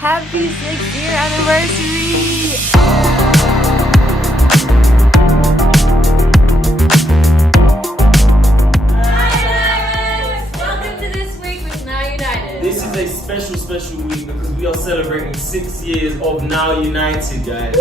Happy 6th-year anniversary! This is a special week because we are celebrating 6 years of Now United, guys.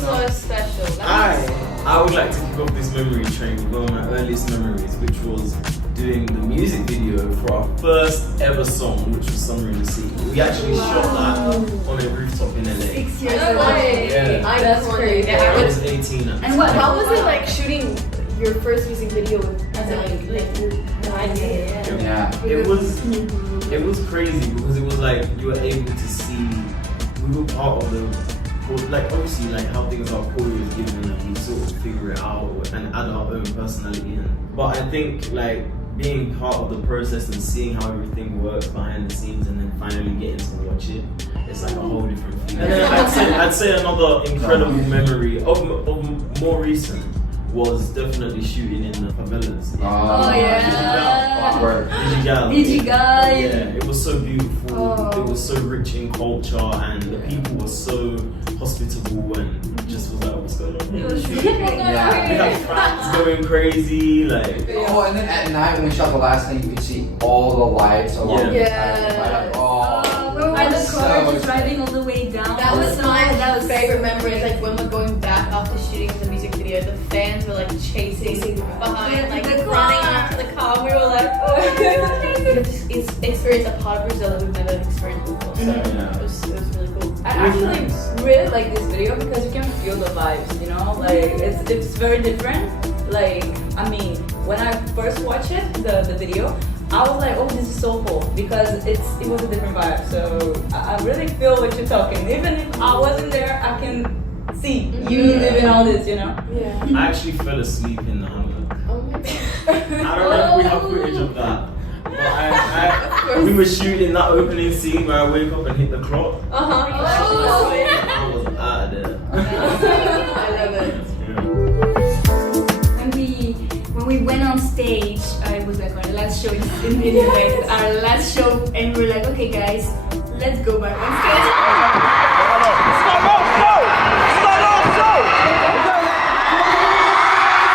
So special. I would like to kick off this memory train with one of my earliest memories, which was doing the music video for our first ever song, which was Summer in the Sea. We actually shot that on a rooftop in LA. 6 years No ago. way. Yeah. That's crazy. I was 18 at the And what? time. How was it like shooting your first music video with Yeah. It was crazy because it was like you were able to see, we were part of the, like obviously like how things are always given, like we sort of figure it out and add our own personality in. But I think like being part of the process and seeing how everything works behind the scenes and then finally getting to watch it, it's like a whole different feeling. And then I'd say another incredible memory of more recent was definitely shooting in the favelas. Oh yeah. Digital. Yeah, it was so beautiful. It was so rich in culture, and the people were so hospitable, and just was like, what's going on here? Yeah. We had fans going crazy, like. Oh, and then at night when we shot the last thing, you could see all the lights along the Yeah. And the so car just exciting. driving all the way down. That was my that favorite memory. Like when we're going back after shooting the music video, the fans were like chasing behind, like the running car. after the car. We were like, oh my god! It's experienced a part of Brazil that we've never experienced before. So it was really cool. I actually really like this video because you can feel the vibes, you know? Like it's very different. Like I mean, when I first watched it, the video, I was like, oh, this is so cool because it was a different vibe. So I really feel what you're talking. Even if I wasn't there, I can see you living all this, you know? Yeah. I actually fell asleep in the hammock. Oh my god. I don't know if we have footage of that. But we were shooting that opening scene where I wake up and hit the clock. I was out of there. I love it. When we went on stage, it was like our last show in video, like our last show, and we were like, okay guys, let's go back on stage.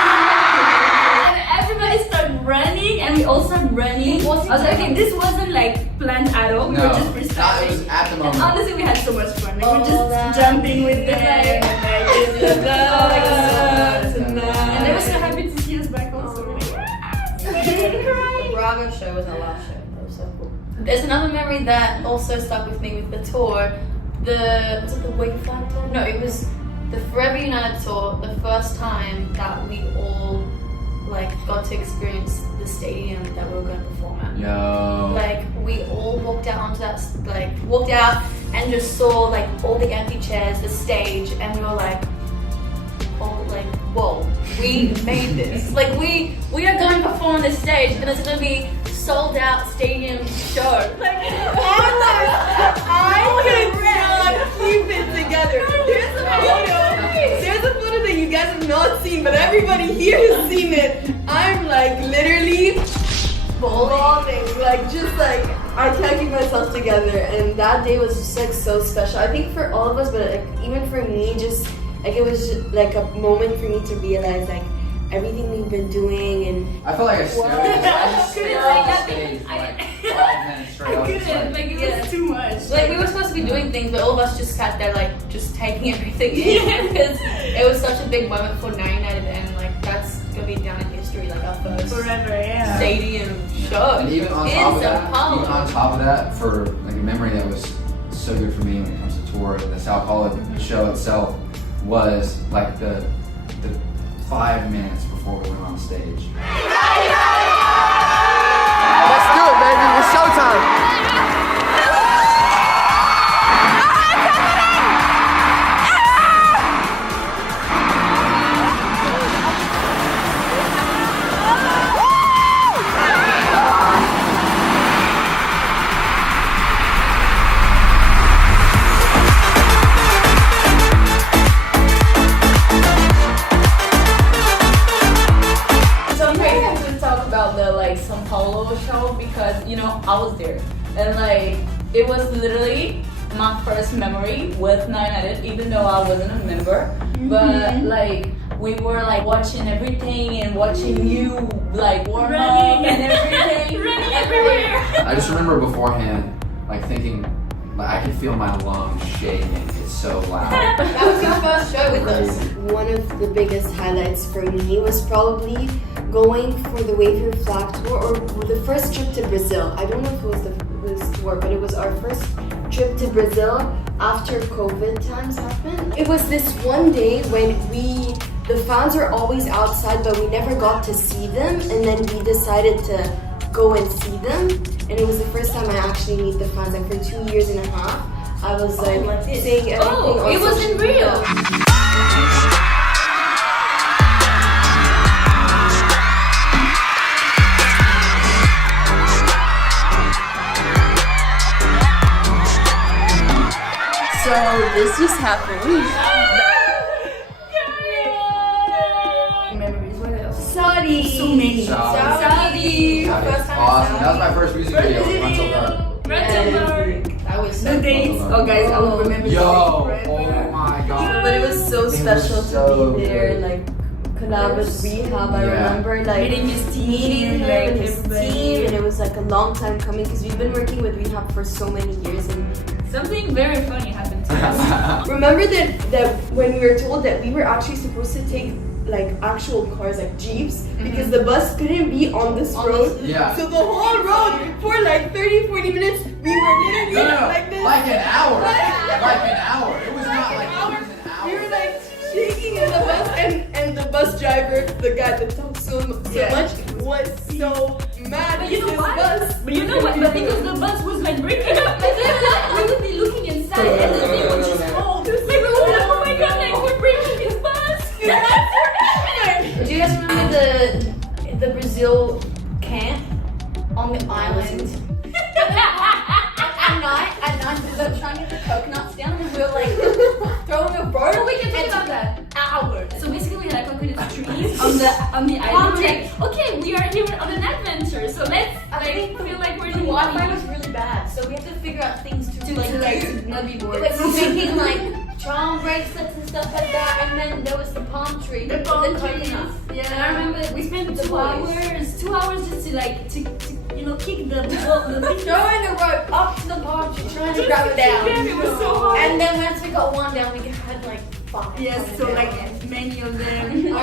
And everybody started running, and we all started running. I was like, okay, this wasn't like planned at all. We were just It freestyling. was at the And moment. honestly, we had so much fun. We were just jumping with them, and and they were so happy to see us back also. The Braga show was our last show. That was so cool. There's another memory that also stuck with me with the tour. Was it the Wake Flag tour? No, it was the Forever United tour. The first time that we all like got to experience the stadium that we were going to perform at. Yo. Like we all walked out onto that, walked out and just saw like all the empty chairs, the stage, and we were like, oh, like, whoa, we made this. Like we are going to perform on this stage, and it's going to be sold out stadium show. Like I could not keep it together. There's a photo that you guys have not seen, but everybody here has seen it. I'm like literally bawling, like just like I can't keep myself together. And that day was just like so special. I think for all of us, but like even for me, just like it was just, like a moment for me to realize like everything we've been doing. And I felt like I stayed on the stage like 5 minutes straight. I was just like, It was too much. like we were supposed to be doing things, but all of us just sat there like just taking everything in because it was such a big moment for Now United, and like that's gonna be down in history, like our first Forever, yeah. stadium show. and even on in top of Sao that, Paulo. for like a memory that was so good for me when it comes to tour, the Sao Paulo show itself was like the 5 minutes before we went on stage. Let's do it, baby. It's showtime. So I'm very happy to talk about the like São Paulo show because you know I was there. and like it was literally my first memory with 900, even though I wasn't a member. But like we were like watching everything and watching you like warm up and everything, running everywhere. I just remember beforehand, like thinking, like I could feel my lungs shaking. It's so loud. That was your first show with us. One of the biggest highlights for me was probably going for the Wave Your Flag tour, or the first trip to Brazil. I don't know if it was this tour, but it was our first trip to Brazil after COVID times happened. It was this one day when the fans were always outside, but we never got to see them, and then we decided to go and see them. And it was the first time I actually meet the fans, like for 2 years and a half. I was like saying everything on it was social in real. media. So this just happened. Memories, what else? Saudi. So many. Saudi. That is awesome. That was my first music video. Run So Dark. That was so The dates. Oh guys, I will remember. Yo, forever. oh my god. But it was so They were special so to be there, good. like collab with Rehab. I Yeah. remember like meeting his team, meeting him like, and his everybody. team, and it was like a long time coming because we've been working with Rehab for so many years. And something very funny happened to us. Remember that when we were told that we were actually supposed to take like actual cars, like jeeps, because the bus couldn't be on this road. Yeah. So the whole road for like 30-40 minutes, we were literally No, like this. like an hour. Like an hour. It was not like it was an hour. We were like shaking in the bus, and the bus driver, the guy that talks so much, was so mad. But you know with his what? bus. But you know what? But because the bus was like breaking up, and then we would be looking inside, and the thing would just fall. Like we would be like, oh my god, like we're breaking his bus. do you guys remember the Brazil camp on the island? At night, we were trying to get the coconuts down, and we were like throwing a rope. But we can think about that. Hours. So basically, we had coconut trees on the island. We're like, okay, we are here on an adventure, so let's like feel like we're The in Wi-Fi was really bad, so we had to figure out things to do. That'd be boring. Like we're making like charm bracelets and stuff like that, and then there was the palm tree, the coconut. Yeah, and I remember we spent 2 hours just to like to you know kick the thing. Throwing the rope up to the palm tree, trying to grab it down. It was so hard. And then once we got one down, we had like 5. Yes, so coming like down. many of them.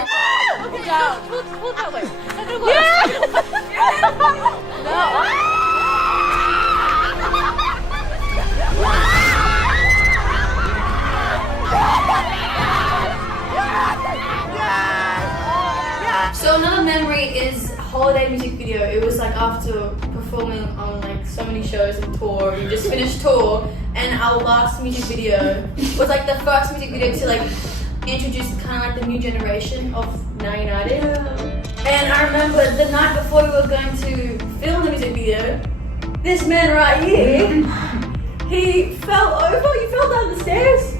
So another memory is holiday music video. It was like after performing on like so many shows and tour. We just finished tour, and our last music video was like the first music video to like introduce kind of like the new generation of Now United. And I remember the night before we were going to film the music video, this man right here, he fell over. He fell down the stairs.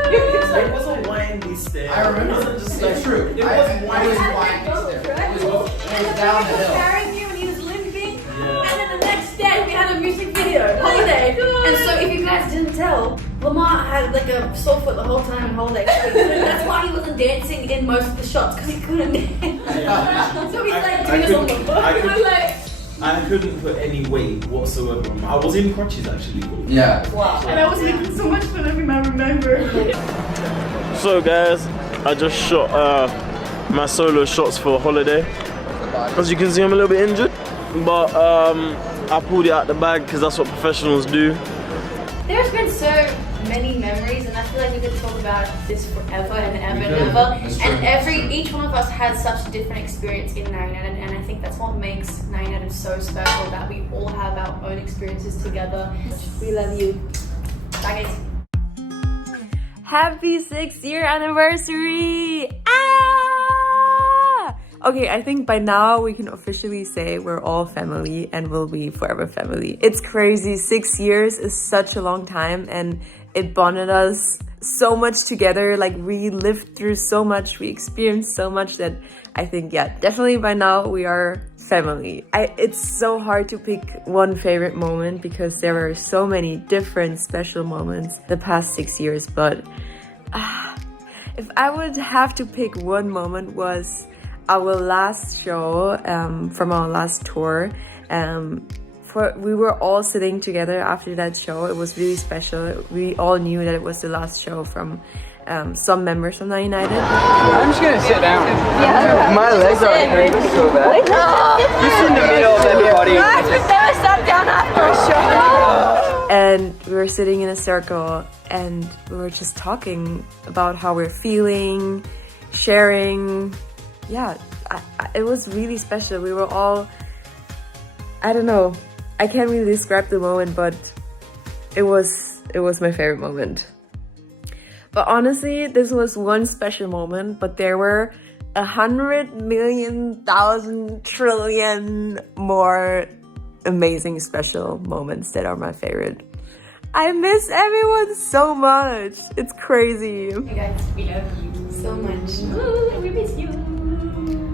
It wasn't windy stairs. I remember. It wasn't just It's true. It I was was windy. winding stairs. It was And the down man the was hill. carrying you, and he was limping. Yeah. And then the next day we had a music video, Holiday. And so if you guys didn't tell, Lamar had like a sore foot the whole time in Holiday. That's why he wasn't dancing in most of the shots, because he couldn't dance. So he's like doing this on the book. I couldn't put any weight whatsoever on. I was in crutches actually. Yeah. Wow. And I was making so much fun of him, I remember. So guys, I just shot my solo shots for Holiday. As you can see, I'm a little bit injured, but I pulled it out the bag because that's what professionals do. There's been so many memories, and I feel like we could talk about this forever and ever and ever. That's true. And each one of us has such a different experience in Now United, and I think that's what makes Now United so special, that we all have our own experiences together. We love you. Bye guys. Happy 6-year anniversary! Ah! Okay, I think by now we can officially say we're all family and will be forever family. It's crazy. 6 years is such a long time, and it bonded us so much together. Like we lived through so much, we experienced so much that I think, yeah, definitely by now we are family. It's so hard to pick one favorite moment because there were so many different special moments the past 6 years, but if I would have to pick one moment was our last show from our last tour. We were all sitting together after that show. It was really special. We all knew that it was the last show from some members from the United. I'm just gonna sit down. Yeah. My legs are hurting so bad. You seem to meet all everybody. I've never sat down after a show. And we were sitting in a circle and we were just talking about how we're feeling, sharing. Yeah, it was really special. We were all, I don't know, I can't really describe the moment, but it was my favorite moment. But honestly, this was one special moment, but there were 100 million, 1,000 trillion more amazing special moments that are my favorite. I miss everyone so much. It's crazy. You guys, we love you So much. Ooh, we miss you.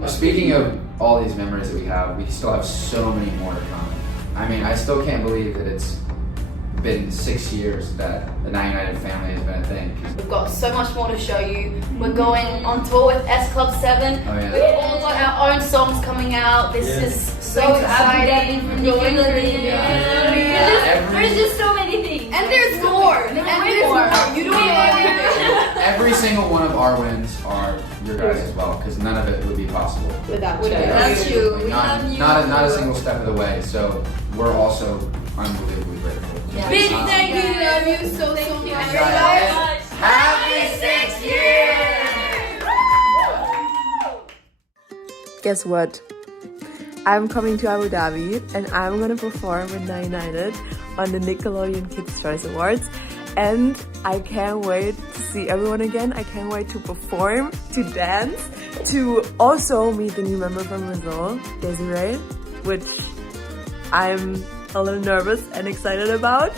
Speaking of all these memories that we have, we still have so many more to come. I mean, I still can't believe that it's been 6 years that the Now United family has been a thing. We've got so much more to show you. We're going on tour with S Club 7. Oh, yeah. We've all got our own songs coming out. This is so Going to Abu exciting. Dhabi, Going to Yeah. There's just so many things. And there's more. And there's more. You don't know everything. Every single one of our wins are your guys as well, because none of it would be possible. Without you. That's you. We Not, love you. not a single step of the way. So we're also unbelievably grateful. Yeah. Big thank you. We love you so much. Very much. Happy 6 years! Guess what? I'm coming to Abu Dhabi and I'm gonna perform with Now United on the Nickelodeon Kids' Choice Awards. And I can't wait to see everyone again. I can't wait to perform, to dance, to also meet the new member from Brazil, Desiree, which I'm a little nervous and excited about.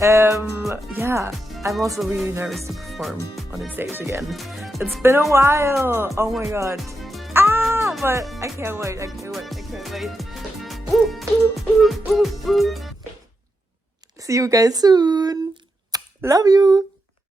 Yeah, I'm also really nervous to perform on the stage again. It's been a while. Oh my god. But I can't wait. I can't wait. I can't wait. Ooh, ooh, ooh, ooh, ooh. See you guys soon. Love you.